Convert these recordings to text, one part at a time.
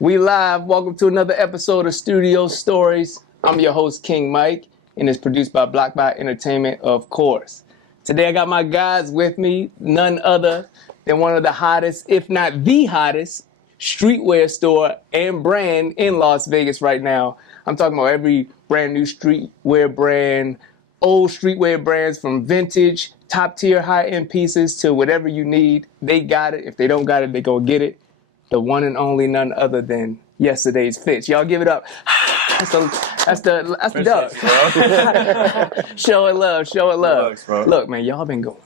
We live. Welcome to another episode of Studio Stories. I'm your host, King Mike, and it's produced by Blockby Entertainment, of course. Today I got my guys with me, none other than one of the hottest, if not the hottest, streetwear store and brand in Las Vegas right now. I'm talking about every brand new streetwear brand, old streetwear brands from vintage, top tier, high-end pieces to whatever you need. They got it. If they don't got it, they go get it. The one and only, none other than yesterday's Fitch. Y'all give it up. That's the dub. Show it love. Looks, Look, man, y'all been going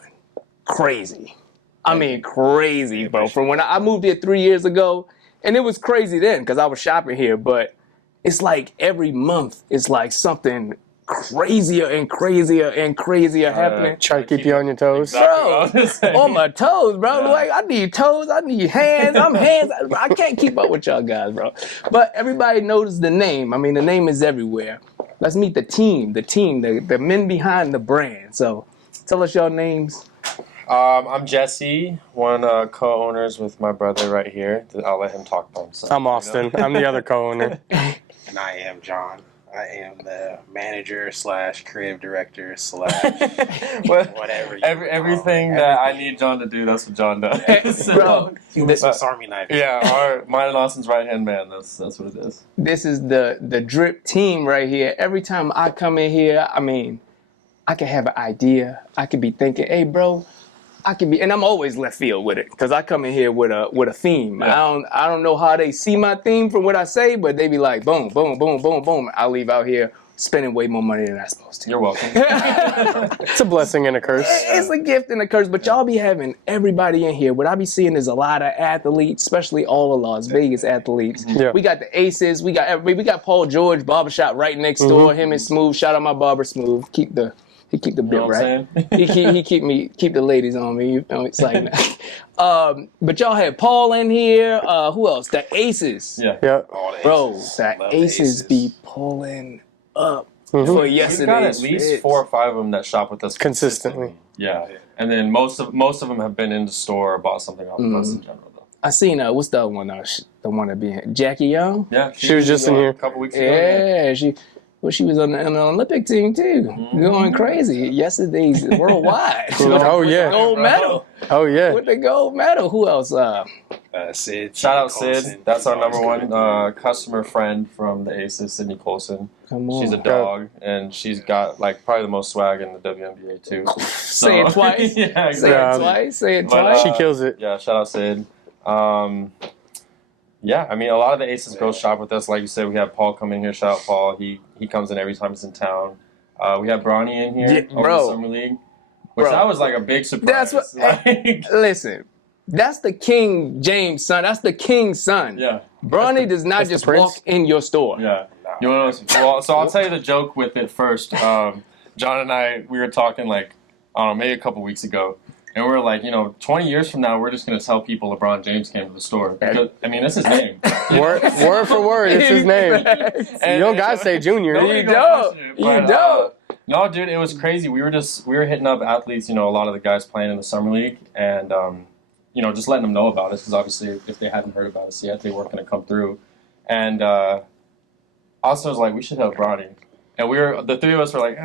crazy. I mean, crazy, bro. From when I moved here 3 years ago, and it was crazy then because I was shopping here, but it's like every month it's like something crazier and crazier and crazier happening. Try to keep you on your toes. Bro, on my toes, bro. Yeah. Like, I need toes, I need hands. I'm hands. I can't keep up with y'all guys, bro. But everybody knows the name. I mean, the name is everywhere. Let's meet the team, the men behind the brand. So tell us your names. I'm Jesse, one co-owners with my brother right here. I'll let him talk about himself. I'm Austin. I'm the other co-owner. And I am John. I am the manager / creative director / whatever. Everything that I need John to do, that's what John does. Bro, Human Swiss Army knife. Yeah, mine and Austin's right-hand man. That's what it is. This is the drip team right here. Every time I come in here, I mean, I can have an idea. I could be thinking, hey, bro, and I'm always left field with it because I come in here with a theme. Yeah. I don't know how they see my theme from what I say, but they be like, boom, boom, boom, boom, boom. I leave out here spending way more money than I'm supposed to. You're welcome. It's a blessing and a curse. It's a gift and a curse, but y'all be having everybody in here. What I be seeing is a lot of athletes, especially all the Las Vegas athletes. Yeah. We got the Aces. We got Paul George Barbershop right next door. Him and Smooth. Shout out my barber Smooth. He keep the bit right. he keep the ladies on me. You know, it's like that. But y'all had Paul in here. Who else? The Aces. Yeah. Bro, the Aces be pulling up for yesterday's. We've got at least 4 or 5 of them that shop with us consistently. Yeah. And then most of them have been in the store or bought something off of us in general. Though. I seen what's the other one? The one that be in Jackie Young. Yeah, she was just in here a couple weeks ago. Yeah, she was on the Olympic team too, going crazy. Yesterday's worldwide. Oh yeah, gold medal. Oh yeah, with the gold medal. Who else? Sid. Shout out Sid. That's our number one customer friend from the Aces, Sydney Colson. Come on. She's a dog, and she's got like probably the most swag in the WNBA too. Say it twice. Yeah, exactly. Say it twice. She kills it. Yeah, shout out Sid. Yeah, I mean, a lot of the Aces girls shop with us. Like you said, we have Paul come in here. Shout out Paul. He comes in every time he's in town. We have Bronny in here over the Summer League, which that was like a big surprise. That's what. Listen, that's the King James son. That's the King's son. Yeah. Bronny does not just walk in your store. Yeah. You want to know? Well, so I'll tell you the joke with it first. John and I, we were talking like, I don't know, maybe a couple weeks ago. And we were like, 20 years from now, we're just going to tell people LeBron James came to the store. Because, I mean, that's his name. Word for word, it's his name. And you don't got to say Junior. You don't. No, dude, it was crazy. We were hitting up athletes, a lot of the guys playing in the Summer League. And, just letting them know about us. Because obviously, if they hadn't heard about us yet, they weren't going to come through. And Austin was like, we should have Bronny. And the 3 of us were like,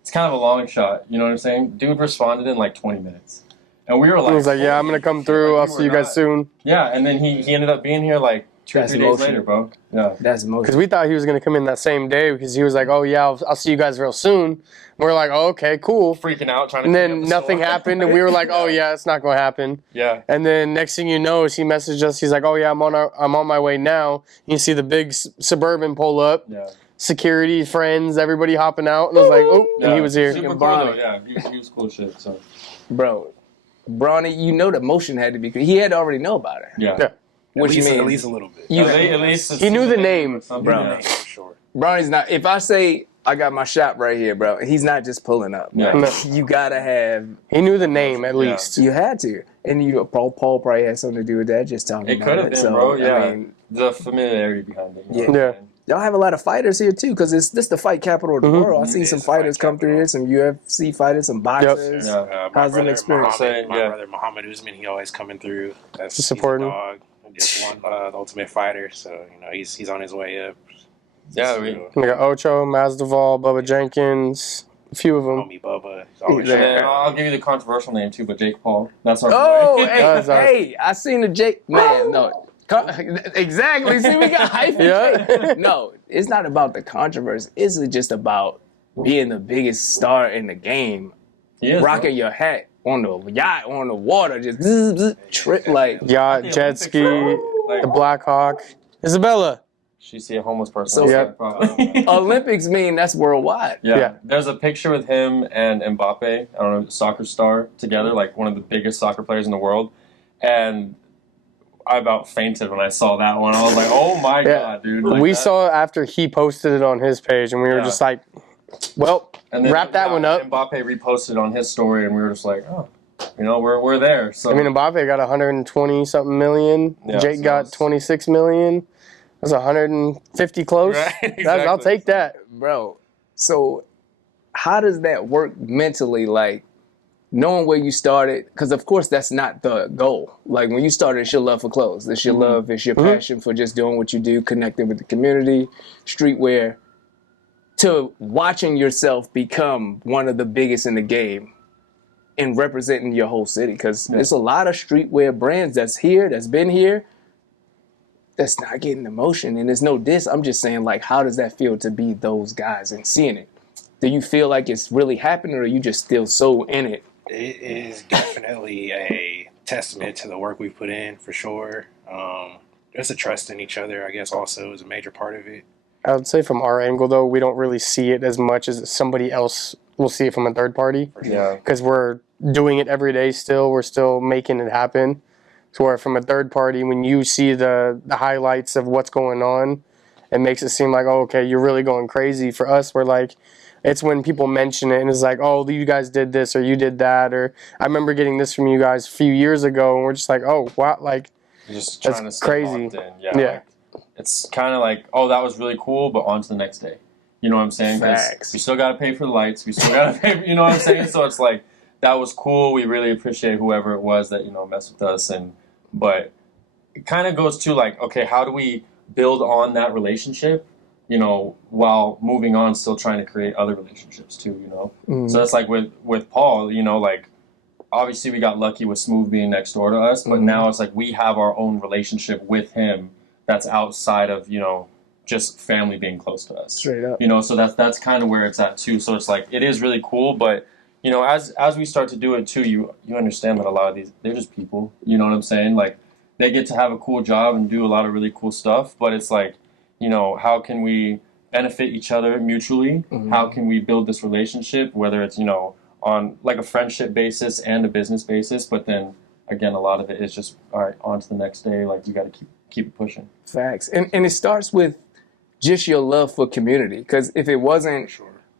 it's kind of a long shot, you know what I'm saying? Dude responded in like 20 minutes. And we were like... He was like, yeah, I'm going to come through. I'll see you guys soon. Yeah, and then he ended up being here like 2 or 3 days later, bro. Yeah. That's emotional. Because we thought he was going to come in that same day because he was like, oh, yeah, I'll see you guys real soon. We're like, oh, okay, cool. Freaking out, trying to... And then nothing happened, and we were like, oh, yeah, it's not going to happen. Yeah. And then next thing you know is he messaged us. He's like, oh, yeah, I'm on my way now. You see the big Suburban pull up. Yeah. Security, friends, everybody hopping out. And I was like, oh, and he was here. Super cool, though. Yeah, he was cool shit, so... Bro, Bronny, the motion had to be... He had to already know about it. Yeah. What you mean? At least a little bit. At least he knew the name. Bro. For sure. Bronny's not... If I say... I got my shop right here, bro. He's not just pulling up. Yeah. No. You gotta have... He knew the name, at least. You had to. And Paul probably had something to do with that, just talking about it. It could have been, bro. Yeah. I mean, the familiarity behind it. Yeah. Y'all have a lot of fighters here, too, because this the fight capital of the world. I've seen some fighters come through here, some UFC fighters, some boxers. Yep. How's the experience? My brother, Muhammad Usman, he always coming through. That's supporting. Just won the Ultimate Fighter, so you know he's on his way up. Yeah, We got Ocho, Masvidal, Bubba Jenkins, a few of them. Homie Bubba. He's always Yeah. and then showing I'll up. give you the controversial name too, but Jake Paul. That's our Oh, boy. hey, That's our- hey, I seen the Jake. Man, no. Exactly. See, we got hype. Yeah. Jake. No, it's not about the controversy. It's just about being the biggest star in the game. He is, Rocking your hat on the yacht, on the water, just zzz, zzz, trip like. Yacht, The jet Olympics, ski, bro. Like, the Black Hawk. Isabella. she see a homeless person. So- outside, probably. Olympics mean that's worldwide. Yeah. There's a picture with him and Mbappe, I don't know, soccer star together, like one of the biggest soccer players in the world. And I about fainted when I saw that one. I was like, oh my God, dude. Like we that. saw it after he posted it on his page, and we were Yeah. just like, well, And then, wrap that one up. Mbappe reposted on his story, and we were just like, oh, you know, we're there. So I mean, Mbappe got 120 something million. Yeah, Jake so got it's- 26 million. That's 150 close. Right, I'll exactly. take that. Bro, so how does that work mentally? Like, knowing where you started, because of course that's not the goal. Like when you started, it's your love for clothes. It's your love, it's your passion for just doing what you do, connecting with the community, streetwear, to watching yourself become one of the biggest in the game and representing your whole city. Because there's a lot of streetwear brands that's here, that's been here, that's not getting the motion. And there's no diss. I'm just saying, like, how does that feel to be those guys and seeing it? Do you feel like it's really happening, or are you just still so in it? It is definitely a testament to the work we put in, for sure. There's a trust in each other, I guess, also is a major part of it. I would say from our angle, though, we don't really see it as much as somebody else will see it from a third party. yeah. Because we're doing it every day still. We're still making it happen. So where from a third party, when you see the highlights of what's going on, it makes it seem like, oh, okay, you're really going crazy. For us, we're like, it's when people mention it and it's like, oh, you guys did this or you did that, or I remember getting this from you guys a few years ago, and we're just like, oh, wow, like, You're just That's trying to stay crazy. locked in. Yeah. Yeah. Like, it's kind of like, oh, that was really cool, but on to the next day. You know what I'm saying? 'Cause Facts. we still got to pay for the lights. We still got to pay, you know what I'm saying? So it's like, that was cool. We really appreciate whoever it was that, you know, messed with us. But it kind of goes to like, okay, how do we build on that relationship, you know, while moving on, still trying to create other relationships too, you know? So that's like with Paul, you know, like, obviously we got lucky with Smooth being next door to us, but now it's like we have our own relationship with him that's outside of, you know, just family being close to us. Straight up. You know, so that's kind of where it's at too. So it's like, it is really cool, but you know, as we start to do it too, you understand that a lot of these, they're just people, you know what I'm saying? Like, they get to have a cool job and do a lot of really cool stuff, but it's like, you know, how can we benefit each other mutually? How can we build this relationship, whether it's, you know, on like a friendship basis and a business basis, but then again, a lot of it is just, all right, on to the next day. Like, you got to keep it pushing. Facts. And it starts with just your love for community. Because if it wasn't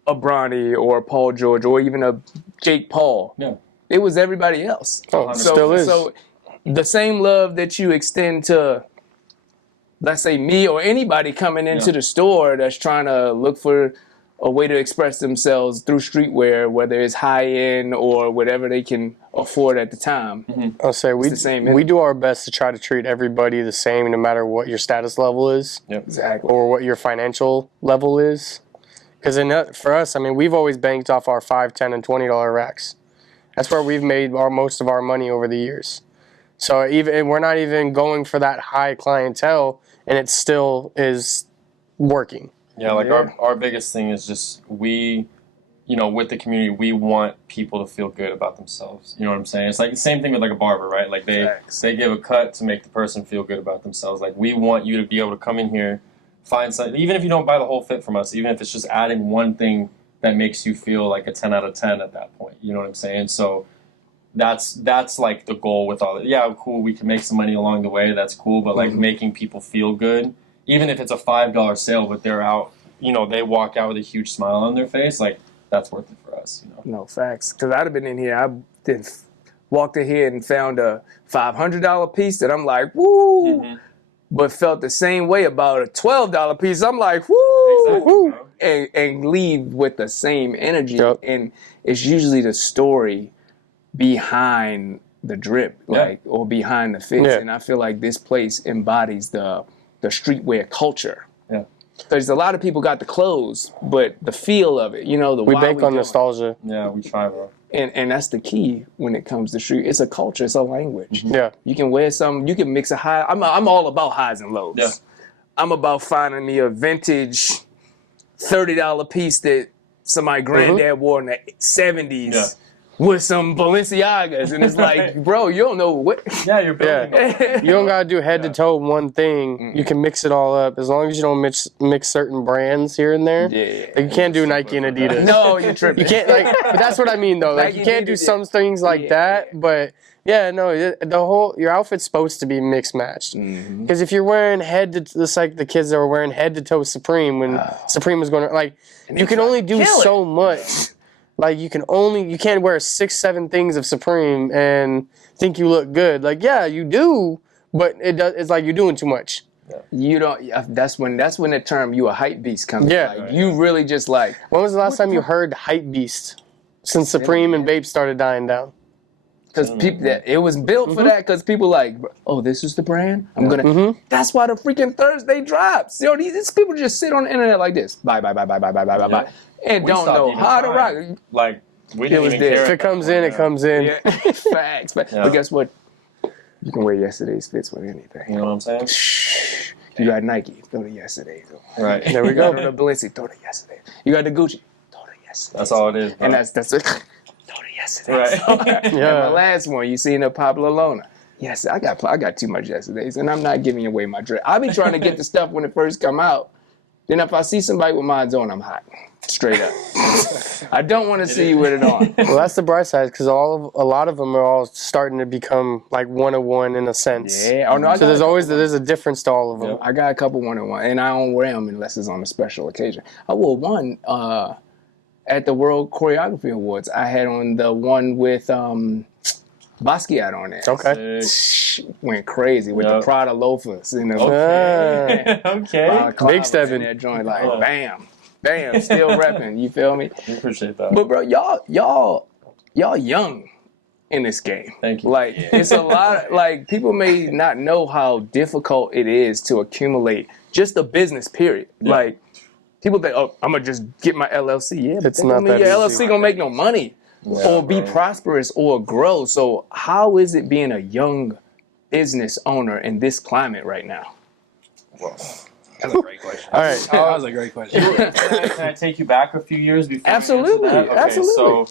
a Bronny or a Paul George or even a Jake Paul, Yeah. it was everybody else. oh, So- still is. So the same love that you extend to, let's say, me or anybody coming into the store that's trying to look for a way to express themselves through streetwear, whether it's high end or whatever they can afford at the time. I'll say the same we do our best to try to treat everybody the same, no matter what your status level is Exactly. or what your financial level is. Because for us, I mean, we've always banked off our $5, $10, and $20 racks. That's where we've made most of our money over the years. So even we're not even going for that high clientele, and it still is working. Yeah, like our biggest thing is just we, you know, with the community, we want people to feel good about themselves. You know what I'm saying? It's like the same thing with like a barber, right? Like they give a cut to make the person feel good about themselves. Like, we want you to be able to come in here, find something, even if you don't buy the whole fit from us, even if it's just adding one thing that makes you feel like a 10 out of 10 at that point. You know what I'm saying? So that's like the goal with all that. Yeah, cool, we can make some money along the way. That's cool, but like making people feel good, even if it's a $5 sale, but they're out, you know, they walk out with a huge smile on their face, like, that's worth it for us, you know? No, facts. Because I'd have been in here, walked in here and found a $500 piece that I'm like, woo, but felt the same way about a $12 piece. I'm like, woo, Exactly, woo, bro. and leave with the same energy. Yep. And it's usually the story behind the drip, like, or behind the fits. Yeah. And I feel like this place embodies the streetwear culture. Yeah. There's a lot of people got the clothes, but the feel of it, you know, We bank on nostalgia. Yeah, we try, bro. And that's the key when it comes to street. It's a culture. It's a language. Yeah. You can wear something. You can mix a high. I'm all about highs and lows. Yeah. I'm about finding me a vintage $30 piece that somebody granddad wore in the 70s. Yeah. With some Balenciagas, and it's like, bro, you don't know what. Yeah, you're building. You don't gotta do head to toe one thing. You can mix it all up as long as you don't mix certain brands here and there. Yeah. Like, you can't do Nike and Adidas. No, you're tripping. You can't but that's what I mean though. Like, Nike you can't do Adidas, some things like that, but yeah, no, your outfit's supposed to be mixed matched. Because if you're wearing it's like the kids that were wearing head to toe Supreme when Supreme was going to, like, you can only do so much. Like, you can't wear 6-7 things of Supreme and think you look good. Like, yeah, you do, but it's like you're doing too much. You don't. That's when the term "you a hype beast" comes. Yeah. Like, you really just like. When was the last time you heard hype beast? Since Supreme and Bape started dying down. Because people, it was built for that. Because people like, oh, this is the brand. I'm gonna. That's why the freaking Thursday drops. You know, these people just sit on the internet like this. Bye. And don't know how to rock. Like, we didn't even care. If it comes in, it comes in. Yeah. Facts. But guess what? You can wear yesterday's fits with anything. You know what I'm saying? You got Nike, throw the yesterday's. Right. There we You go. got the Balenciaga, throw the yesterday. You got the Gucci, throw the yesterday. That's all it is, bro. And that's it. Throw the yesterday. Right. And my last one, you seen the Pablo Lona. Yes, I got too much yesterdays, and I'm not giving away my dress. I be trying to get the stuff when it first come out. Then if I see somebody with mine on, I'm hot. Straight up. I don't want to see you with it on. Well, that's the bright side, because a lot of them are all starting to become like 101 in a sense. Yeah. Oh, no, So there's a difference to all of them. I got a couple 101, and I don't wear them unless it's on a special occasion. I wore one at the World Choreography Awards. I had on the one with Basquiat on it. Okay. Went crazy with the Prada loafers. You know? Okay. Big stepping. In that joint, like, bam, still repping. You feel me? I appreciate that. But bro, y'all young in this game. Thank you. Like, it's a lot. Like, people may not know how difficult it is to accumulate just a business. Period. Yeah. Like, people think, oh, I'm gonna just get my LLC. Yeah, but It's that not don't mean that your easy. LLC gonna make no money or be bro. prosperous or grow. So how is it being a young business owner in this climate right now? Well, that's a great question. All right. That was a great question. Can I take you back a few years before? Absolutely, We answer that? Okay, absolutely. So,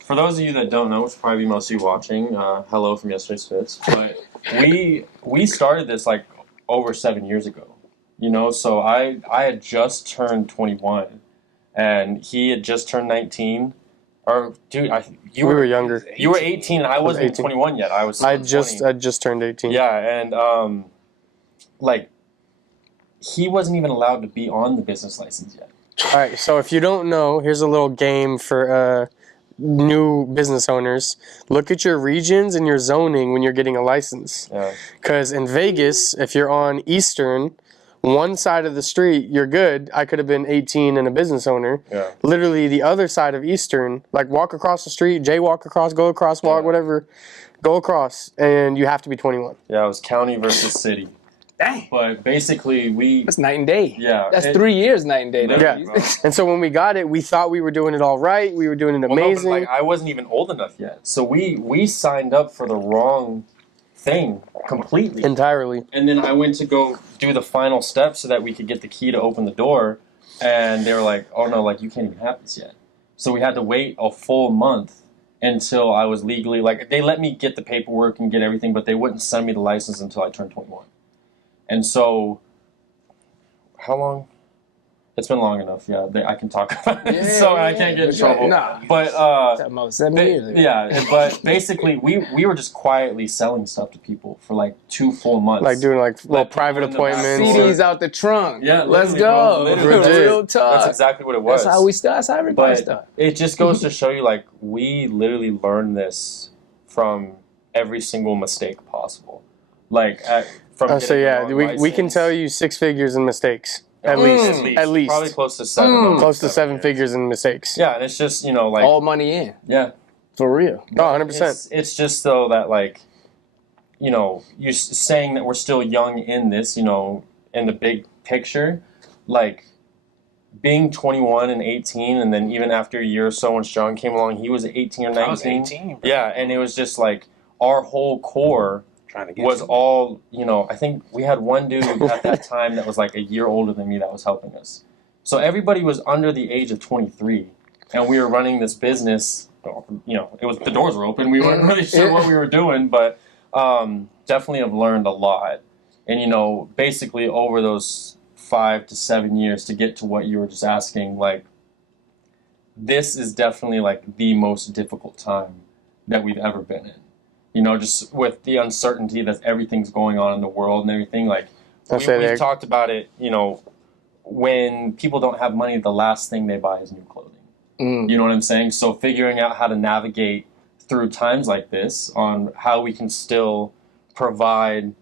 for those of you that don't know, which probably most of you watching, hello from yesterday's fits. But we started this like over 7 years ago. You know, so I had just turned 21, and he had just turned 19. Or dude, We were younger. You were 18, and I wasn't 18. 21 yet. I was. Still I 20. just turned 18. Yeah, and like, he wasn't even allowed to be on the business license yet. All right, so if you don't know, here's a little game for new business owners. Look at your regions and your zoning when you're getting a license. Yeah. Because in Vegas, if you're on Eastern, one side of the street, you're good. I could have been 18 and a business owner. Yeah. Literally the other side of Eastern, like walk across the street, jaywalk across, go across, walk, whatever, go across, and you have to be 21. Yeah, it was county versus city. Dang, But basically, that's night and day. Yeah, That's 3 years night and day. Though. Yeah. bro. And so when we got it, we thought we were doing it all right. We were doing it Well, no, but, amazing. like, I wasn't even old enough yet, so we signed up for the wrong thing completely. Entirely. And then I went to go do the final step so that we could get the key to open the door, and they were like, "Oh no, like you can't even have this yet." So we had to wait a full month until I was legally, like, they let me get the paperwork and get everything, but they wouldn't send me the license until I turned 21. And so, how long? It's been long enough, yeah. I can talk about it, so I can't get in trouble. Nah. But About 7 years. Ago. yeah, but basically, we were just quietly selling stuff to people for like 2 full months. Like doing like little Like, private in the back appointments. seat. CDs out the trunk. Yeah, let's literally, go. bro, literally. Real talk. That's exactly what it was. That's how we start. That's how everybody But starts. it just goes to show you, like, we literally learned this from every single mistake possible. Like, from So yeah, getting the we can license. tell you 6 figures in mistakes. At At least. Probably close to 7. Close to 7 figures in mistakes. Yeah, and it's just, you know, like, All money in. yeah. For real. No, 100%. It's just though that like, you know, you're saying that we're still young in this, you know, in the big picture, like being 21 and 18, and then even after a year or so when Sean came along, he was 18 or 19. I was 18. Bro. Yeah, and it was just like our whole core Trying to get was to all, you know, I think we had one dude at that time that was like a year older than me that was helping us. So everybody was under the age of 23, and we were running this business. You know, it was the doors were open. We weren't really sure what we were doing, but definitely have learned a lot. And you know, basically over those 5 to 7 years to get to what you were just asking, like this is definitely like the most difficult time that we've ever been in. You know, just with the uncertainty that everything's going on in the world and everything. Like we've talked about it. You know, when people don't have money, the last thing they buy is new clothing. You know what I'm saying? So figuring out how to navigate through times like this on how we can still provide,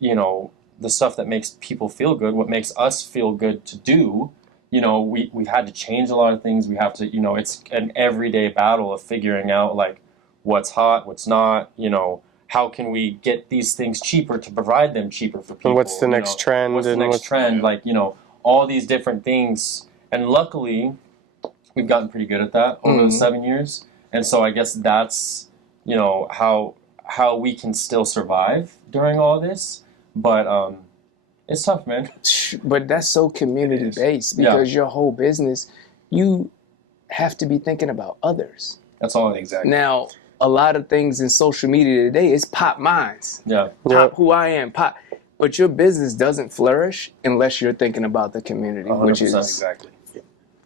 you know, the stuff that makes people feel good, what makes us feel good to do. You know, we've had to change a lot of things. We have to, you know, it's an everyday battle of figuring out like what's hot, what's not, you know, how can we get these things cheaper to provide them cheaper for people? And what's the next trend? What's the next trend? Like, you know, all these different things. And luckily, we've gotten pretty good at that over the 7 years. And so I guess that's, you know, how we can still survive during all this. But it's tough, man. But that's so community based because your whole business, you have to be thinking about others. That's all. Exactly. Now, a lot of things in social media today is pop minds. Yeah. Pop who I am, pop. But your business doesn't flourish unless you're thinking about the community, 100%. which is Exactly.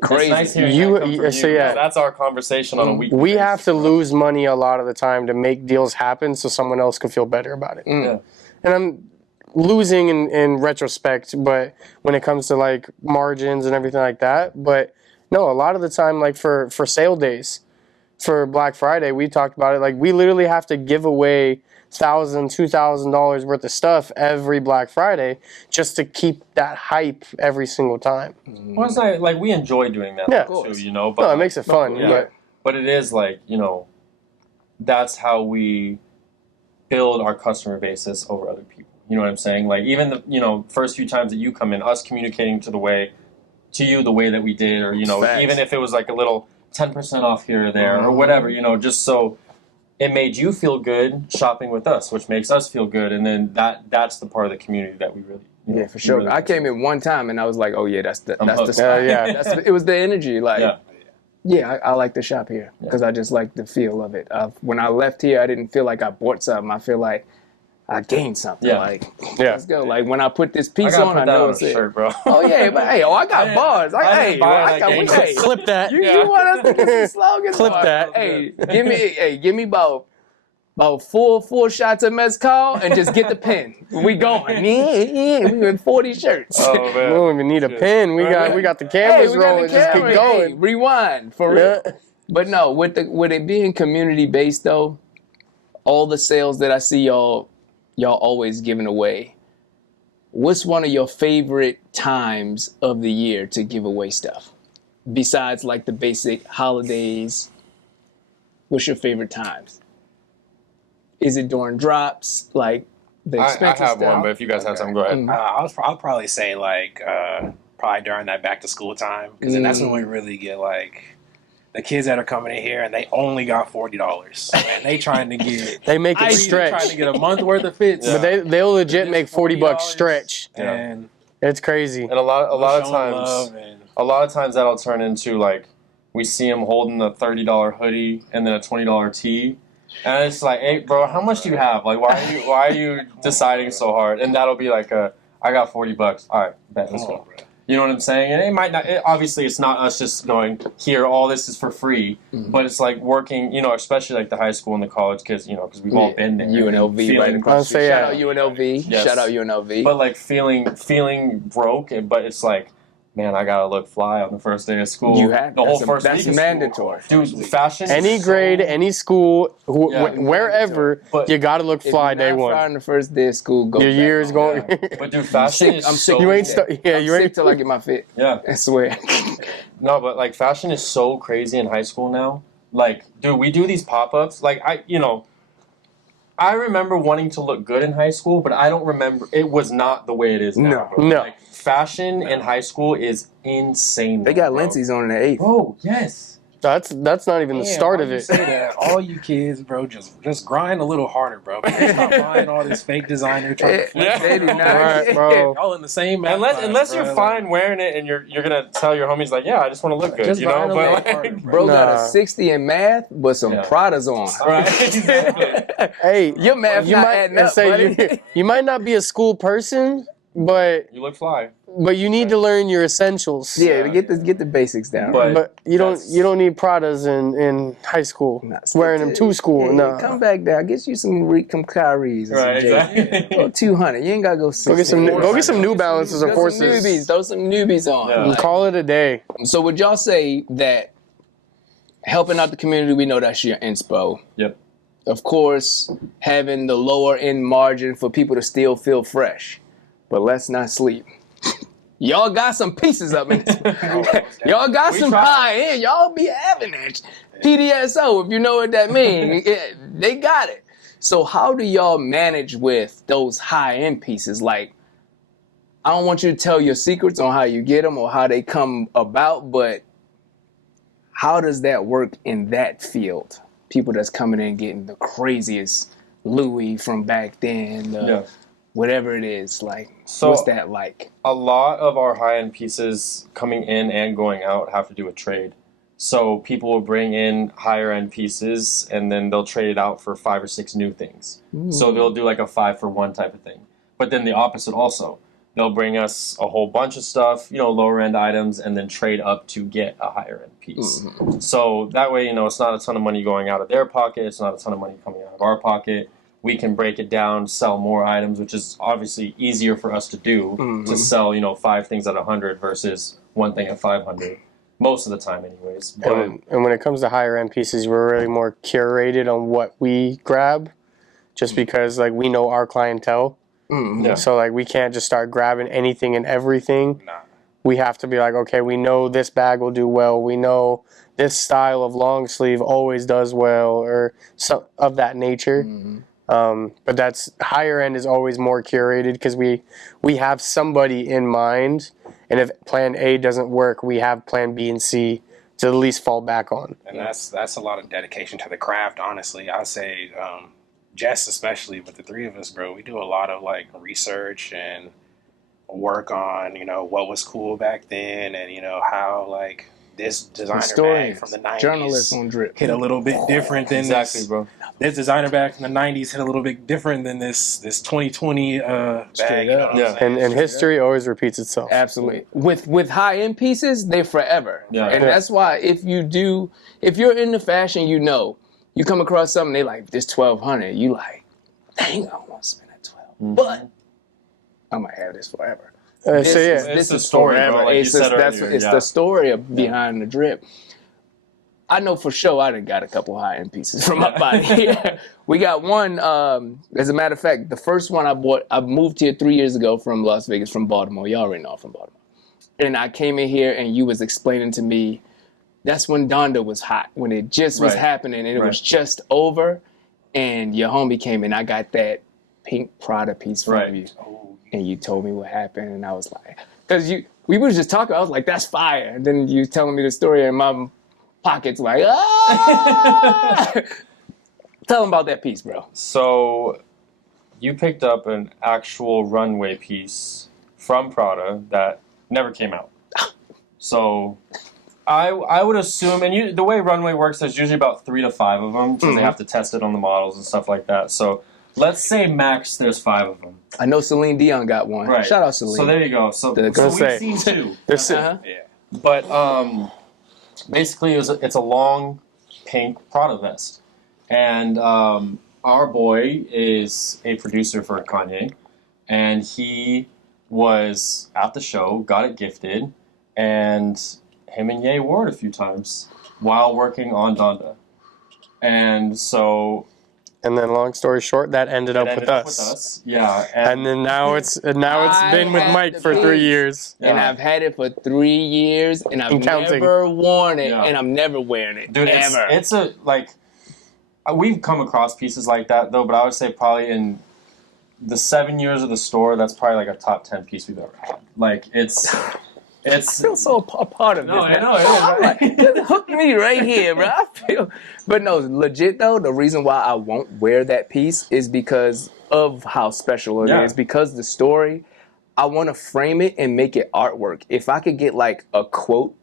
crazy. It's nice hearing that come from so you, yeah. because that's our conversation on a weekly We basis. have to lose money a lot of the time to make deals happen so someone else can feel better about it. Yeah. And I'm losing in retrospect, but when it comes to like margins and everything like that. But no, a lot of the time, like for sale days, for Black Friday, we talked about it. Like we literally have to give away $1,000, $2,000 worth of stuff every Black Friday just to keep that hype every single time. Well, it's like we enjoy doing that too, you know. But No, it makes it fun. Yeah. But it is like, you know, that's how we build our customer basis over other people. You know what I'm saying? Like even the, you know, first few times that you come in, us communicating to you the way that we did, or you know, even if it was like a little 10% off here or there or whatever, you know, just so it made you feel good shopping with us, which makes us feel good, and then that's the part of the community that we really, you know, for sure. really I came in one time and I was like, oh yeah, that's the hooked. spot. Yeah. It was the energy. Like, I like the shop here Yeah. because I just like the feel of it. When I left here, I didn't feel like I bought something. I feel like I gained something. Yeah. Like, let's go. Like when I put this piece I on, I know it's a it. shirt, bro. Oh yeah, but hey, I got bars. Like, I didn't buy I got that hey, Clip that. You want us to get some slogans? Clip All right. that. Hey, give me about four shots of mezcal and just get the pen. We going. Yeah. We in 40 shirts. Oh We man. don't even need a pen. We got the cameras rolling. Just keep going. Hey, rewind for real. But no, with it being community based though, all the sales that I see y'all always giving away. What's one of your favorite times of the year to give away stuff? Besides like the basic holidays, what's your favorite times? Is it during drops, like the I expensive have stuff? one, but if you guys have something, go ahead. I'll probably say like probably during that back to school time, because then that's when we really get like the kids that are coming in here and they only got $40 and they trying to get They make it stretch. trying to get a month worth of fits. But they'll legit make $40 stretch. And It's crazy. And a lot of show 'em times, love and- a lot of times that'll turn into like we see him holding a $30 hoodie and then a $20 tee, and it's like, hey, bro, how much do you have? Like, why are you deciding so hard? And that'll be like I got $40. All right, bet, let's go. You know what I'm saying? And it might not. Obviously, it's not us just going here. All this is for free, but it's like working. You know, especially like the high school and the college kids. You know, because we've all been there. UNLV, right? I'll say, Shout out UNLV. Yes. Shout out UNLV. But like feeling broke, but it's like, man, I gotta look fly on the first day of school. You have the whole that's first that's week of mandatory. school. Dude, fashion. Any is grade, so, any school, Yeah. wherever, But you got to look If fly you're day not one. fly on the first day of school, go Your back year's home. going. But dude, fashion is I'm so. sick. You ain't I'm you sick ain't till I get my fit. Yeah. I swear. No, but like fashion is so crazy in high school now Like, dude, we do these pop-ups. Like, I remember wanting to look good in high school, but I don't remember. It was not the way it is now. Bro. No. Like, fashion in high school is insane. They got Lindsay's on in the 8th. Bro, yes. That's not even the start of it. Say that, all you kids, bro, just grind a little harder, bro. Stop buying all this fake designer. They do not. Right, bro. Y'all in the same. Unless you're fine wearing it and you're gonna tell your homies like, yeah, I just want to look good, Just you know. grind a But little harder, like, Bro got a Nah. 60 in math with some Pradas on. right? Exactly. Hey, Your math you not might adding up, say buddy. you might not be a school person, but You look fly. you need to learn your essentials. Yeah, to get the basics down. But you don't need Pradas in high school. Nah, Wearing them to school. Yeah, Nah. come back down. Get you some Kyries. Right, exactly. Go 200. You ain't gotta go 60. Go get some New Balances or Throw some Forces. newbies. Throw some newbies on. Yeah. And call it a day. So would y'all say that helping out the community, we know that's your inspo. Yep. Of course, having the lower end margin for people to still feel fresh. But let's not sleep. Y'all got some pieces up in Y'all got some try. high end. Y'all be having it. PDSO, if you know what that means. They got it. So how do y'all manage with those high end pieces? Like, I don't want you to tell your secrets on how you get them or how they come about, but how does that work in that field? People that's coming in getting the craziest Louis from back then, whatever it is. Like, So- what's that like? A lot of our high-end pieces coming in and going out have to do with trade. So people will bring in higher-end pieces and then they'll trade it out for 5 or 6 new things. So they'll do like a 5-for-1 type of thing. But then the opposite also. They'll bring us a whole bunch of stuff, lower-end items, and then trade up to get a higher-end piece. So that way, it's not a ton of money going out of their pocket. It's not a ton of money coming out of our pocket. We can break it down, sell more items, which is obviously easier for us to do, to sell, 5 things at 100 versus 1 thing at 500. Most of the time, anyways. But And when it comes to higher end pieces, we're really more curated on what we grab, just because like we know our clientele. Yeah. So like we can't just start grabbing anything and everything. Nah. We have to be like, okay, we know this bag will do well. We know this style of long sleeve always does well, or some of that nature. But that's higher end is always more curated because we have somebody in mind, and if plan A doesn't work, we have plan B and C to at least fall back on. And that's a lot of dedication to the craft, honestly. I say, Jess especially, but the 3 of us, bro, we do a lot of like research and work on, what was cool back then, and this designer bag from the 90s Journalists on drip. hit a little bit different than exactly, this. bro. This designer bag from the 90s hit a little bit different than this 2020 bag. Straight You know up. what I'm saying? And history always repeats itself. Absolutely. With high end pieces, they're forever. Yeah. And Yeah. that's why if you're into fashion, you come across something, they like, this 1200, you like, dang, I want to spend that 12. But I might have this forever. So yeah, It's the story, bro, like you said earlier, It's the story behind the drip. I know for sure I done got a couple high-end pieces from my body. We got one, as a matter of fact, the first one I bought, I moved here 3 years ago from Las Vegas, from Baltimore. Y'all already know I'm from Baltimore. And I came in here and you was explaining to me, that's when Donda was hot, when it just was Right. happening and it was Right. just over. And your homie came in, I got that pink Prada piece from Right. you. And you told me what happened, and I was like, because we were just talking, I was like, that's fire. And then you telling me the story, and my pocket's like, ah! Tell them about that piece, bro. So you picked up an actual runway piece from Prada that never came out. So I would assume, and the way runway works, there's usually about 3 to 5 of them because they have to test it on the models and stuff like that. So let's say max there's 5 of them. I know Celine Dion got one. Right. Shout out Celine. So there you go. So we've seen 2. Uh-huh. Yeah. But basically, it's a long pink Prada vest. And our boy is a producer for Kanye. And he was at the show, got it gifted, and him and Ye wore it a few times while working on Donda. And so And then, long story short, that ended up with us. Yeah, And then now it's been with had Mike the for 3 piece. years. Yeah. And I've had it for 3 years, and I've And counting. never worn it, Yeah. and I'm never wearing it. dude, ever. it's a like we've come across pieces like that though, but I would say probably in the 7 years of the store, that's probably like a top 10 piece we've ever had. Like it's. I feel so a part of No, this. I now. know, it is, I'm right? like, just hook me right here, bro. I feel, but no, legit though. The reason why I won't wear that piece is because of how special it is. Because the story, I want to frame it and make it artwork. If I could get like a quote.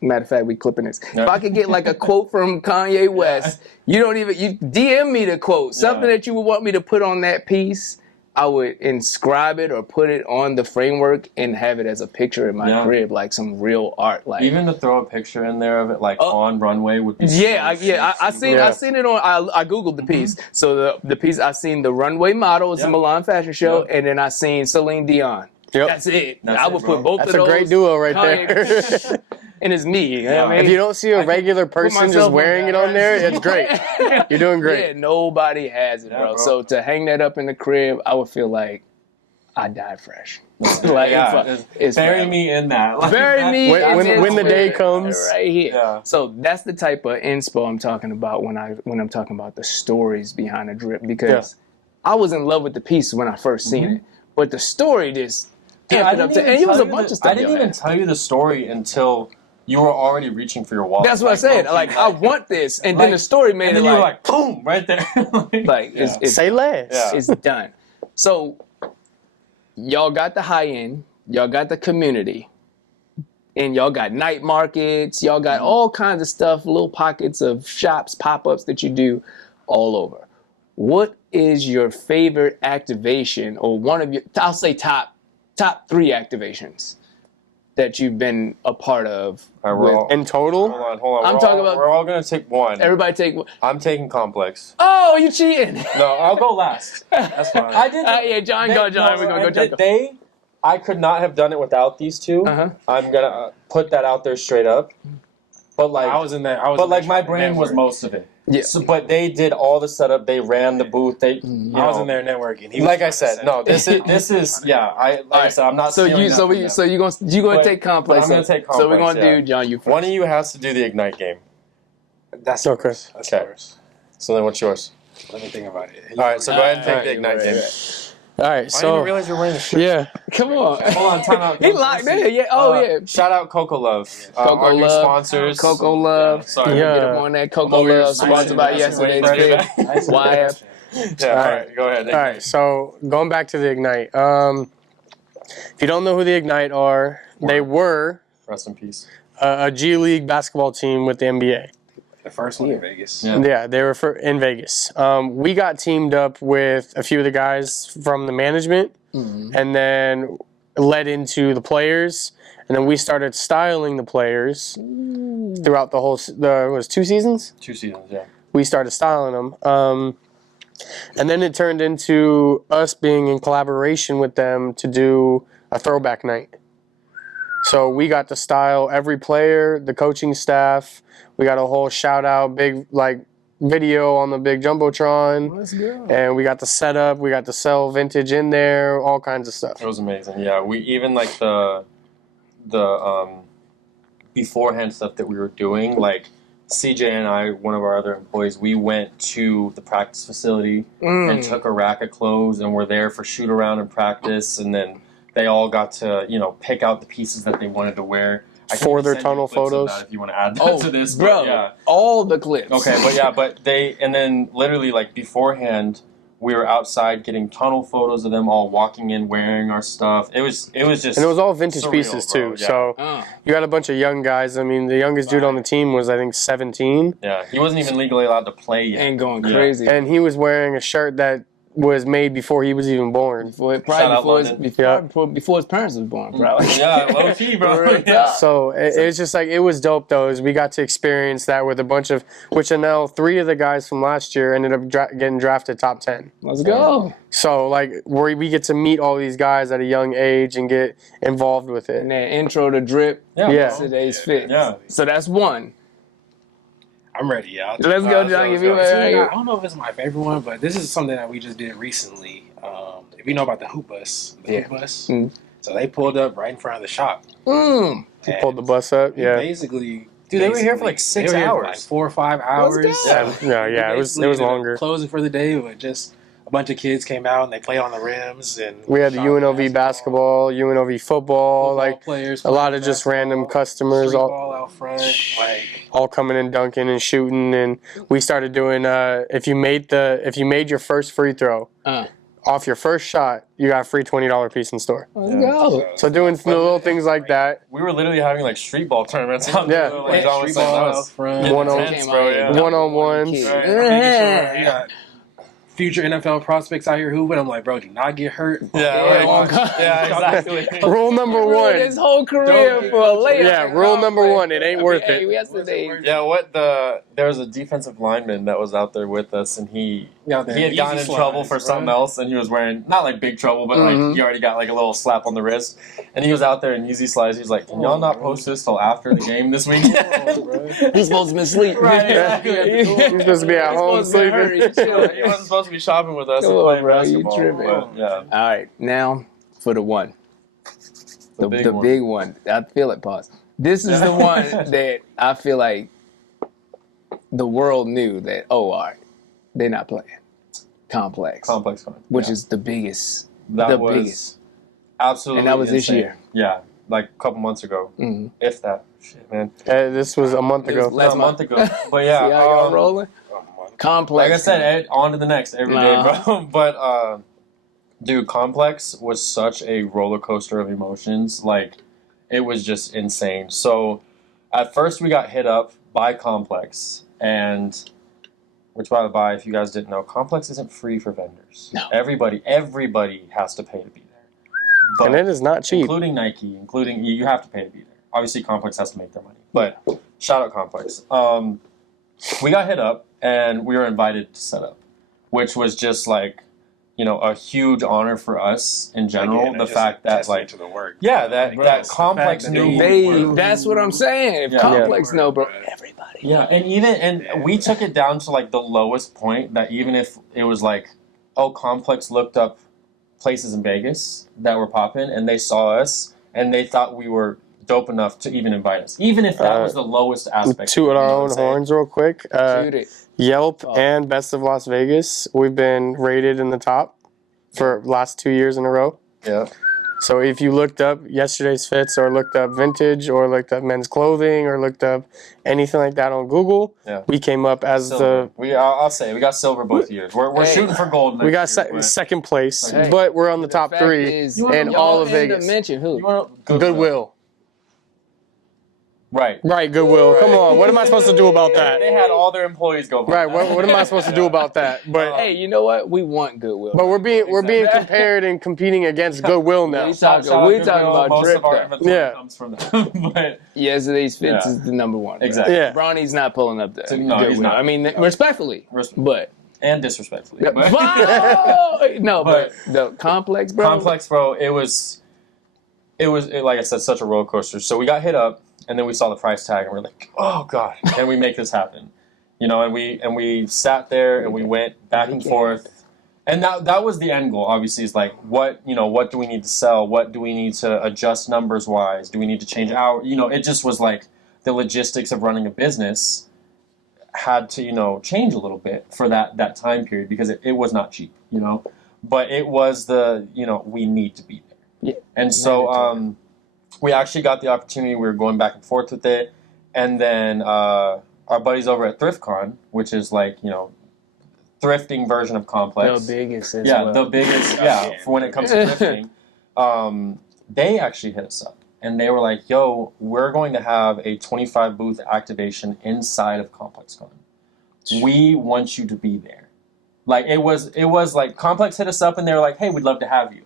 Matter of fact, we clipping this. If I could get like a quote from Kanye West, you DM me the quote, something that you would want me to put on that piece. I would inscribe it or put it on the framework and have it as a picture in my crib, like some real art. Like even to throw a picture in there of it, like on runway, would be. I seen it on. I googled the piece. So the piece I seen the runway model is the Milan Fashion Show, and then I seen Celine Dion. Yep. That's it. That's I it, would bro. put both That's of those. a great duo right there. And it's me. You know what I mean? If you don't see a regular person just myself wearing on it that. on there, it's great. You're doing great. Yeah, nobody has it, bro. bro. So to hang that up in the crib, I would feel like I died fresh. Like it's bury forever. me in that. Like, Bury me When the day comes. right here. Yeah. So that's the type of inspo I'm talking about when I'm talking about the stories behind a drip, because I was in love with the piece when I first seen it, but the story just amped it up to, and it was a bunch of stuff. I didn't even tell you the story until you were already reaching for your wallet. That's what I said. Like I want this, and then the story made and it then you were like boom, right there. it's Say less. Yeah. it's done. So y'all got the high end, y'all got the community, and y'all got night markets, y'all got all kinds of stuff, little pockets of shops, pop-ups that you do all over. What is your favorite activation, or one of your, I'll say top 3 activations that you've been a part of? In total? Hold on. I'm talking about- We're all gonna take one. Everybody take. I'm taking Complex. Oh, you cheating? No, I'll go last. That's fine. I did. Yeah, John, go, John. We're gonna go, John. I could not have done it without these two. Uh-huh. I'm gonna put that out there straight up. But like, I was in there. but like my brain was most of it. Yeah. So, but they did all the setup. They ran the booth. They. I was in there networking. He Like I was said, no. This is yeah. I said I'm not. So stealing you that so from we them. so you gonna But- take Complex. but I'm gonna take So we're Complex, gonna yeah. do John. You first. One of you has to do the Ignite game. That's Okay. yours. That's Okay. yours. So then what's yours? Let me think about it. All right. So go ahead and take Alright, the Ignite right, game. right. All right, I didn't so even realize you're wearing a shirt. yeah, Come on. Hold on, time out. He locked in. Yeah. Oh yeah. Shout out Coco Love. Coco our new Love. sponsors. Coco Love. Sorry. Yeah. Get up on that Coco over here Love, sponsored by yesterday's Nice. pick. Nice YF. question. Yeah, all right, go ahead. all right. So going back to the Ignite, if you don't know who the Ignite are, they were Rest in peace. a G League basketball team with the NBA. The first one in Vegas. Yeah. Yeah, they were in Vegas. We got teamed up with a few of the guys from the management, and then led into the players, and then we started styling the players throughout the whole. It was 2 seasons. 2 seasons, yeah. We started styling them, and then it turned into us being in collaboration with them to do a throwback night. So we got to style every player, the coaching staff. We got a whole shout out, big video on the big jumbotron. Let's go. And we got the setup. We got to sell vintage in there, all kinds of stuff. It was amazing. Yeah, we even like the beforehand stuff that we were doing, like CJ and I, one of our other employees, we went to the practice facility and took a rack of clothes and were there for shoot around and practice, and then they all got to, pick out the pieces that they wanted to wear. I can For even their send you tunnel clips of photos? that if you want to add that to this, but bro. yeah. All the clips. Okay, but and then literally like beforehand, we were outside getting tunnel photos of them all walking in wearing our stuff. It was just, And it was all vintage surreal, pieces bro, too. yeah. So you got a bunch of young guys. I mean, the youngest dude on the team was, I think, 17. Yeah, he wasn't even legally allowed to play yet. And going Yeah. crazy. And he was wearing a shirt that was made before he was even born. Before his parents was born, probably. Yeah, low key, bro. Real Yeah. talk. So it was just it was dope though. We got to experience that with a bunch of, which are now 3 of the guys from last year ended up getting drafted top 10. Let's go. So where we get to meet all these guys at a young age and get involved with it. And then intro to drip. Yeah. Today's fit. Yeah. So that's one. I'm ready, y'all. Let's go, John. Give me So, I my. don't know if it's my favorite one, but this is something that we just did recently. If you know about the hoop bus, hoop bus. Mm. So they pulled up right in front of the shop. Mm. You pulled the bus up, yeah. Basically, Dude, they were here for like 6 they were here for hours. like 4 or 5 hours. Let's go. Yeah, it was longer. Closing for the day, but just a bunch of kids came out and they played on the rims. And We had the shot UNLV basketball, UNLV football, like players, a lot of just random customers, street all ball out front, like all coming and dunking and shooting. And we started doing if you made your first free throw off your first shot, you got a free $20 piece in store. Let's go. So doing little things like that. We were literally having like street ball tournaments out Yeah. there. Like John was street saying, ball that out was front. One-on-one. bro. Yeah. One-on-ones. Kid. Right. Yeah. You got future NFL prospects out here hooping. I'm like, bro, do not get hurt. Yeah, exactly. Rule number Ruined one. his whole career Don't for a layup. Yeah, rule number one. It ain't worth it. Yesterday. Yeah, there was a defensive lineman that was out there with us, and he had gotten in trouble for something else, and he was wearing, not like big trouble, but like he already got like a little slap on the wrist, and he was out there in Yeezy slides. He's like, can y'all not post this till after the game this weekend? He's supposed to be asleep. Right, exactly. He's supposed to be at home sleeping. He wasn't supposed to be shopping with us Come and on, playing bro, you basketball. tripping. But, yeah. All right, now for the one. The big one. I feel it, pause. This is the one that I feel like the world knew that, all right, they're not playing. ComplexCon. Which is the biggest. That was biggest. absolutely And that was this insane. year. Yeah, like a couple months ago. Mm-hmm. If that. Shit, man. This was a month ago. Last month ago. But yeah. See how y'all rolling? Complex. Like I said, on to the next every day, Uh-huh. bro. But, dude, Complex was such a roller coaster of emotions. Like, it was just insane. So, at first we got hit up by Complex, and which, by the by, if you guys didn't know, Complex isn't free for vendors. No. Everybody has to pay to be there. But And it is not cheap. including Nike, you have to pay to be there. Obviously, Complex has to make their money. But shout out Complex. We got hit up and we were invited to set up, which was just like, a huge honor for us in general. Again, the just fact a that testament to the work. that Complex that knew. That's what I'm saying. If Yeah. Complex know, bro, everybody. Yeah, and we took it down to like the lowest point that even if it was like, Complex looked up places in Vegas that were popping and they saw us and they thought we were dope enough to even invite us, even if that was the lowest aspect. Toot our own horns real quick. Shoot it. Yelp and Best of Las Vegas, we've been rated in the top for last 2 years in a row. Yeah. So if you looked up yesterday's fits or looked up vintage or looked up men's clothing or looked up anything like that on Google, we came up as Silver. I'll say we got silver both years. We're shooting for gold. we got next year, second place, Hey, but we're on the top fact three is, in all of Vegas. Mention who? Goodwill. Right. Right, Goodwill. Come on, what am I supposed to do about that? They had all their employees go. Right, what am I supposed to do about that? But Hey, you know what? We want Goodwill. but we're being compared and competing against Goodwill now. We talking about most drip of our though. inventory Yeah. comes from them. But Yesterday's fits Yeah. is the number one. Right? Exactly. Yeah. Bronny's not pulling up the No, he's Goodwill. not. I mean, respectfully, but and disrespectfully. but the Complex, bro. Complex, bro. It was like I said, such a roller coaster. So we got hit up, and then we saw the price tag, and we're like, oh god, can we make this happen? And we sat there and we went back and forth, and that was the end goal. Obviously, is like what do we need to sell? What do we need to adjust numbers wise? Do we need to change our? It just was like the logistics of running a business had to change a little bit for that time period because it was not cheap. But it was we need to be there. Yeah. And so we actually got the opportunity. We were going back and forth with it, and then our buddies over at ThriftCon, which is like thrifting version of Complex. The biggest, The biggest. Yeah, for when it comes to thrifting, they actually hit us up, and they were like, "Yo, we're going to have a 25 booth activation inside of ComplexCon. We want you to be there." Like it was like Complex hit us up, and they were like, "Hey, we'd love to have you."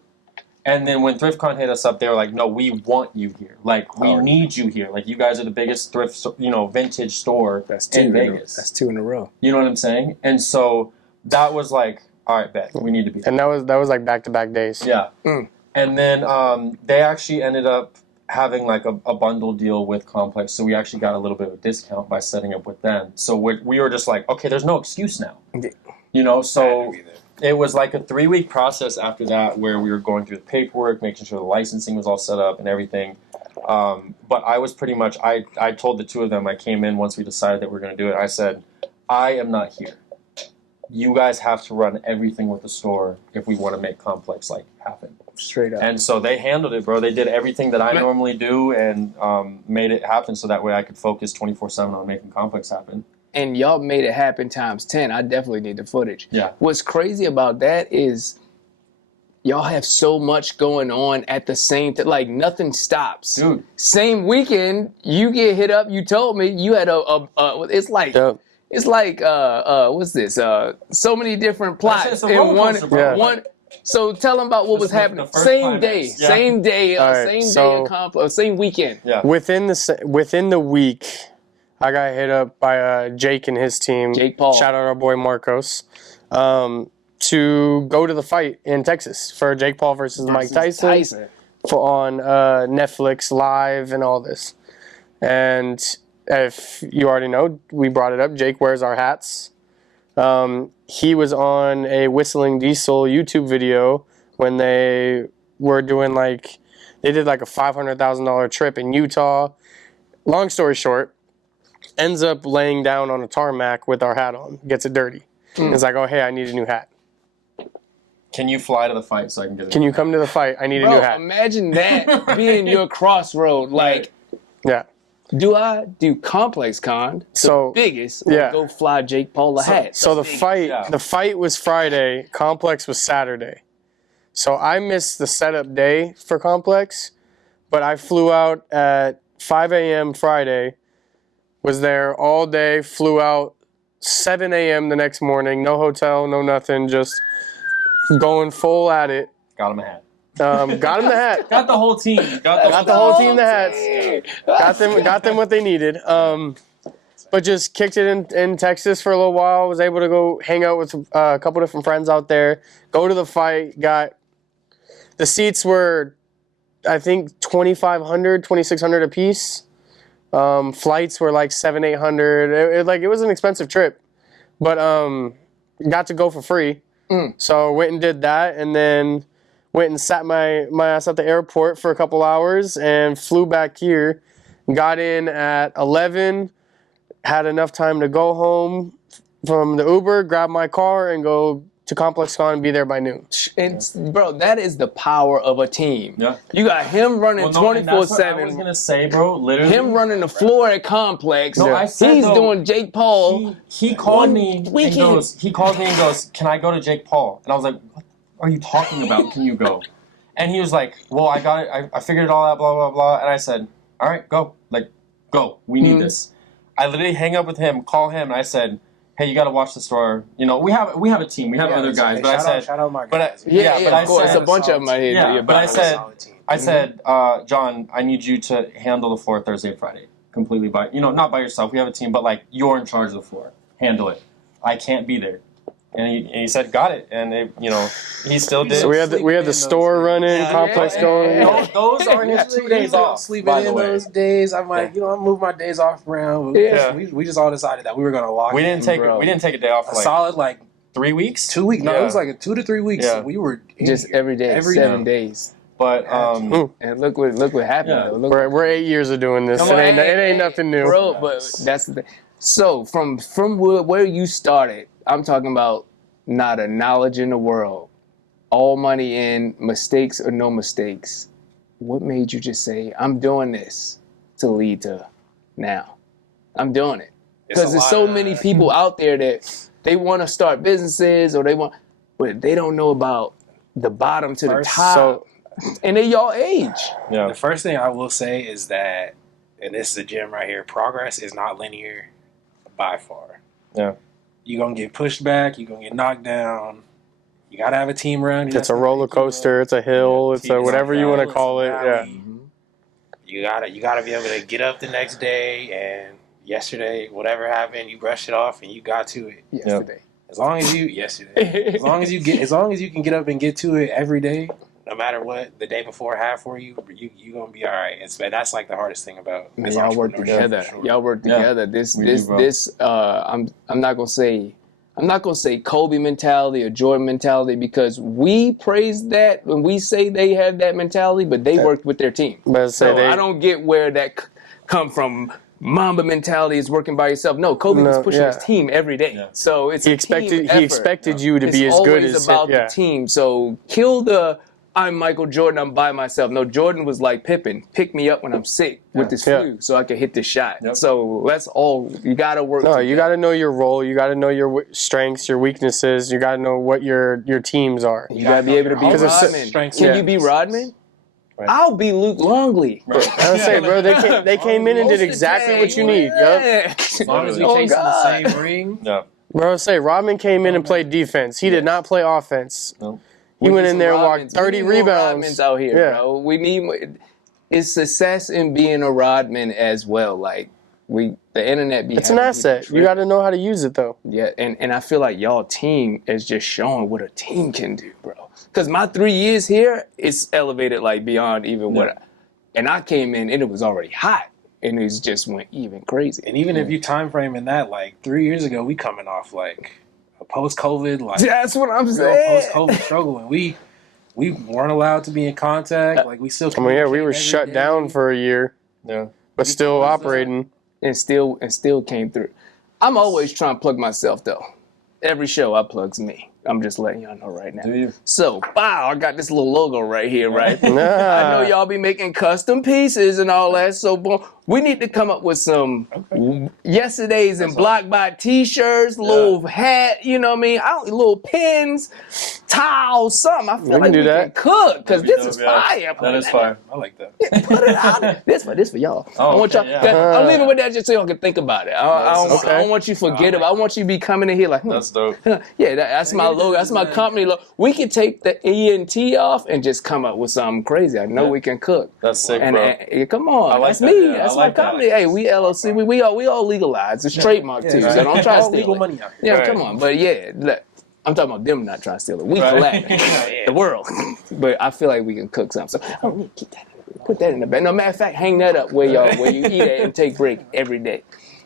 And then when ThriftCon hit us up, they were like, "No, we want you here. Like, we need you here. Like, you guys are the biggest thrift, vintage store in Vegas." That's 2 in a row. You know what I'm saying? And so that was like, all right, bet we need to be. And that was like back-to-back days. Yeah. And then they actually ended up having like a bundle deal with Complex, so we actually got a little bit of a discount by setting up with them. So we were just like, okay, there's no excuse now, you know. So it was like a 3-week process after that where we were going through the paperwork, making sure the licensing was all set up and everything. But I was pretty much, I told the two of them, I came in once we decided that we were going to do it. I said, I am not here. You guys have to run everything with the store if we want to make Complex like happen. Straight up. And so they handled it, bro. They did everything that I normally do and made it happen so that way I could focus 24/7 on making Complex happen. And y'all made it happen times 10. I definitely need the footage. Yeah. What's crazy about that is y'all have so much going on at the same time. Like, nothing stops. Dude. Same weekend, you get hit up. You told me you had it's like... Yep. It's like what's this? So many different plots in one. One. So tell them about what was happening. Same day, same day of Complex, same weekend. Yeah. Within the week, I got hit up by Jake and his team. Jake Paul. Shout out our boy Marcos. To go to the fight in Texas for Jake Paul versus Mike Tyson. On Netflix Live and all this. And if you already know, we brought it up. Jake wears our hats. He was on a Whistling Diesel YouTube video when they were doing they did like a $500,000 trip in Utah. Long story short, ends up laying down on a tarmac with our hat on. Gets it dirty. It's like, oh, hey, I need a new hat. Can you fly to the fight so I can get it? Can you come to the fight? I need a new hat. Imagine that being your crossroad. Like, Yeah. do I do ComplexCon, the biggest, or go fly Jake Paul a hat? So the fight was Friday. Complex was Saturday. So I missed the setup day for Complex, but I flew out at 5 a.m. Friday, was there all day, flew out 7 a.m. the next morning, no hotel, no nothing, just going full at it. Got him a hat. Got him the hat. Got the whole team. Got the whole team the hats. Got them what they needed. But just kicked it in Texas for a little while. Was able to go hang out with a couple different friends out there. Go to the fight. The seats were, I think, $2,500, $2,600 a piece. Flights were like $700, $800. It was an expensive trip, but got to go for free. So went and did that, and then went and sat my ass at the airport for a couple hours and flew back here. Got in at 11, had enough time to go home from the Uber, grab my car, and go to ComplexCon and be there by noon. And bro, that is the power of a team. Yeah. You got him running 24/7. I was gonna say, bro, literally. Him running the floor at Complex. No, I said, he's doing Jake Paul. He called me and goes, "Can I go to Jake Paul?" And I was like, "What are you talking about? Can you go?" And he was like, "Well, I got it. I figured it all out. Blah blah blah." And I said, "All right, go. Go. We need this." I literally hang up with him, call him, and I said, "Hey, you got to watch the store. You know, we have a team. We have other guys." But shout out my guys. But I of course, said, a bunch of them are here. Yeah, but I said, John, I need you to handle the floor Thursday and Friday completely not by yourself. We have a team, but you're in charge of the floor. Handle it. I can't be there. And he said, got it. And he still did. So we had the store running, Complex going. Those are his 2 days off. Sleeping in those days, I'm like, I move my days off around. We just all decided that we were gonna lock. We didn't take a day off for solid 3 weeks, 2 weeks. No, it was 2 to 3 weeks. Yeah. We were just every day, 7 days. But and look what happened. Yeah. We're 8 years of doing this. It ain't nothing new, bro. But that's the thing. So from where you started, I'm talking about not a knowledge in the world, all money in, mistakes or no mistakes. What made you just say, I'm doing this to lead to now? I'm doing it. Because there's so many people out there that they want to start businesses but they don't know about the bottom to the top. And they y'all age. Yeah. The first thing I will say is that, and this is a gem right here, progress is not linear by far. Yeah. You're going to get pushed back. You're going to get knocked down. You got to have a team around you. It's a roller coaster. It's a hill. It's a whatever you want to call it. Yeah. You gotta be able to get up the next day, and yesterday, whatever happened, you brushed it off and you got to it. Yesterday. As long as you can get up and get to it every day, no matter what the day before have for you, you gonna be all right. That's like the hardest thing about Man, this y'all work entrepreneurship, together. for sure. Y'all work Yeah, together. This we do, bro. I'm not gonna say Kobe mentality or Jordan mentality, because we praise that when we say they have that mentality, but they worked with their team. But So I don't get where that come from. Mamba mentality is working by yourself. No, Kobe was pushing his team every day. Yeah. So it's he a expected team effort. you to It's be as good always as about him. the team. So kill the I'm Michael Jordan, I'm by myself. No, Jordan was like Pippen, pick me up when I'm sick with this flu so I can hit this shot. Yep. So that's all. You got to work No, together. you got to know your role. You got to know your strengths, your weaknesses. You got to know what your teams are. You got to be able to be Because it's Rodman. strengths Can and you be weaknesses. Rodman? Right. I'll be Luke Longley. Right. I was saying, bro, they came in and did exactly what you need. Yep. As long as we Oh, chasing the God. same ring, Yeah. Bro, say Rodman came in and played defense. He did not play offense. No. He We went need in some there and Rodmans. walked 30 We need more rebounds. Rodmans out here, Yeah. bro. We need. It's success in being a Rodman as well. Like the internet be. It's an having asset. people You got to know how to use it, though. Yeah, and I feel like y'all team is just showing what a team can do, bro. Because my 3 years here, it's elevated like beyond even what. And I came in and it was already hot, and it just went even crazy. and even if you time frame in that, like 3 years ago, we coming off like a post-COVID, like That's what I'm real saying. post-COVID struggle, and we weren't allowed to be in contact. Like we still. I mean, yeah, we were communicate every shut day. down for a year, Yeah. but still operating. And still came through. I'm always trying to plug myself though. Every show I plugs me. I'm just letting y'all know right now. Do you? So, wow, I got this little logo right here, right? Nah. I know y'all be making custom pieces and all that. So, boom, we need to come up with some yesterdays and block by t-shirts, little hat, you know what I mean? Little pins, towels, something. I feel We like can do we that. can cook because That'd be this is dope, yeah. fire. That is fire. I like that. Put it out. This for y'all. Oh, I want y'all. okay, yeah. I'm leaving with that just so y'all can think about it. I don't want you to forget it. I want you to be coming in here like, That's dope. yeah, that's my logo. That's my company logo. We can take the ENT off and just come up with something crazy. I know we can cook. That's sick, And, bro. come on, I like that's that, me. yeah. That's I my like that. company. Hey, we LLC. We all legalized. It's trademark too. So don't try to All steal legal it. money out here. Yeah, Right. come on. But yeah, look, I'm talking about them not trying to steal it. We Right. collab the world. But I feel like we can cook something. So I don't need to keep that. Put that in the bag. No, matter of fact, hang that up where you eat at and take break every day.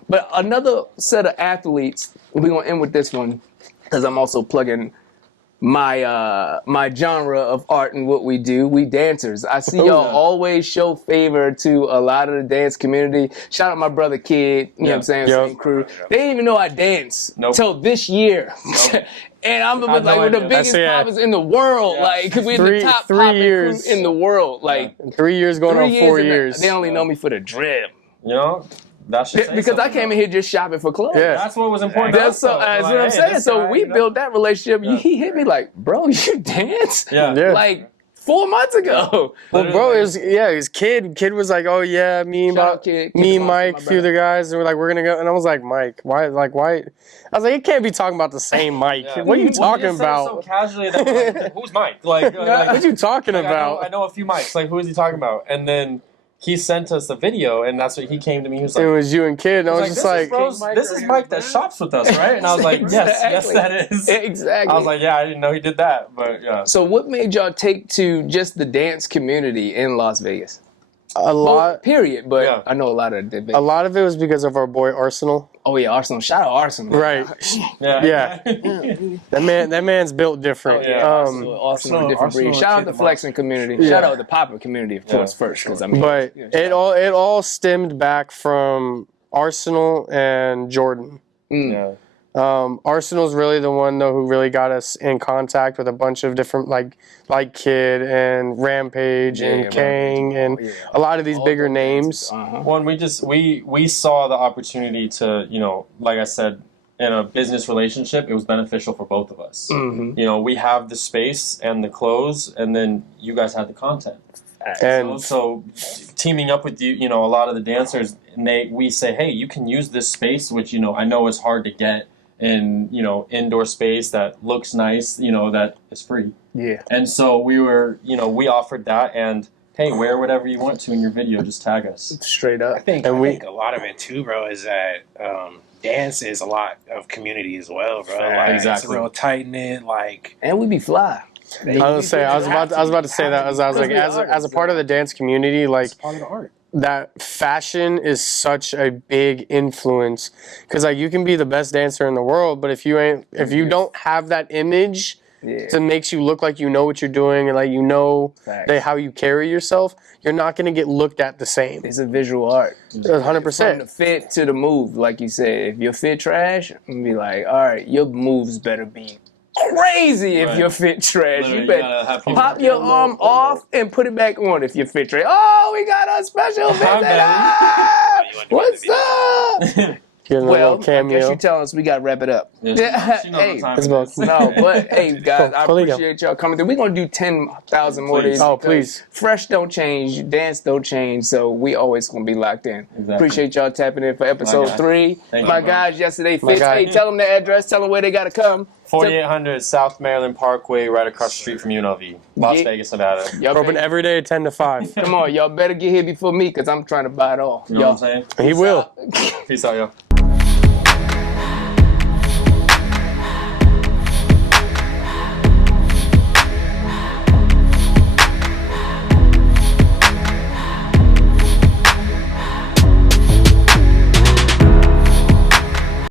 But another set of athletes, we're gonna end with this one because I'm also plugging my genre of art and what we do. We dancers. I see y'all always show favor to a lot of the dance community. Shout out my brother Kid, you know what I'm saying? Yep. Same crew. They didn't even know I dance till this year. Nope. And I'm had like no one of the idea. biggest poppers in the world. Yeah. Like we're the top Three popping years. crew in the world. Like 3 years going 3 on years 4 and years. They only know me for the drip. You know, that should say Because I something, came though. in here just shopping for clothes. Yeah. That's what was important. to That's us, so, though. that's Like, what I'm hey, saying. this So guy, we you know? built that relationship. Yeah. He hit me like, bro, you dance? Yeah. Yeah. Like 4 months ago. Well, bro, it was Kid. Kid was like, "Oh yeah, me and Shout out Kid. Kid me, the Mike, monster, a few my of the guys, and we're like, we're gonna go." And I was like, "Mike, why? Like, why?" I was like, "You can't be talking about the same Mike. Yeah. What are you Well, talking just said it about? So casually that we're like, who's Mike? Like, What are you talking like, about?" I know a few Mikes. Like, who is he talking about? And then he sent us a video, and that's what he came to me. He was It like, was you and Kid, and I was just like, this is Mike that shops with us, right? And I was like, yes, Exactly. that is. Exactly. I was like, yeah, I didn't know he did that, but yeah. So what made y'all take to just the dance community in Las Vegas? a lot. Period. But Yeah. I know a lot of A lot of it was because of our boy Arsenal. Oh yeah, Arsenal. Shout out Arsenal. Right. Yeah. That man's built different. Oh, yeah. Arsenal, a different Arsenal breed. Shout out kid the the flexing community. Yeah. Shout out the popper community, of course, Yeah, first. Because I mean, But yeah, it all stemmed back from Arsenal and Jordan. Yeah. Arsenal's really the one though who really got us in contact with a bunch of different like Kid and Rampage and Kang and a lot of these bigger names. One, we saw the opportunity to, like I said, in a business relationship, it was beneficial for both of us. Mm-hmm. We have the space and the clothes, and then you guys have the content. And So teaming up with you, a lot of the dancers, we say, hey, you can use this space, which I know is hard to get in indoor space that looks nice, that is free. Yeah. And so we offered that, and hey, wear whatever you want to in your video, just tag us. Straight up. I think a lot of it too, bro, is that dance is a lot of community as well, bro. Like, Exactly. It's real tight knit, like. And we be fly. I was about to say that. I was like, as a part of the dance community, like It's part of the art. that fashion is such a big influence because like you can be the best dancer in the world, but if you don't have that image that makes you look like you know what you're doing and like you know how you carry yourself, you're not going to get looked at the same. It's a visual art. 100%. From the fit to the move, like you said. If your fit trash, I'm gonna be like, all right, your moves better be crazy if your fit trash. Literally, You better you pop your arm off and put it back on if your fit trash. Oh, we got a special visitor! What's up? Well, I guess you're telling us we got to wrap it up. Yeah, she knows Hey, what time it is. no, but hey, guys, I Cool. appreciate y'all coming through. We're going to do 10,000 more days. Oh, please. Fresh don't change, dance don't change, so we always going to be locked in. Exactly. Appreciate y'all tapping in for episode 3. Thank My you, guys, yesterday fits. guy. Hey, tell them the address, tell them where they got to come. 4800 South Maryland Parkway, right across the street from UNLV, Las Vegas, Nevada. Y'all Open better- every day 10 to 5. Come on, y'all better get here before me because I'm trying to buy it all. You know what I'm saying? He will. Peace out, y'all.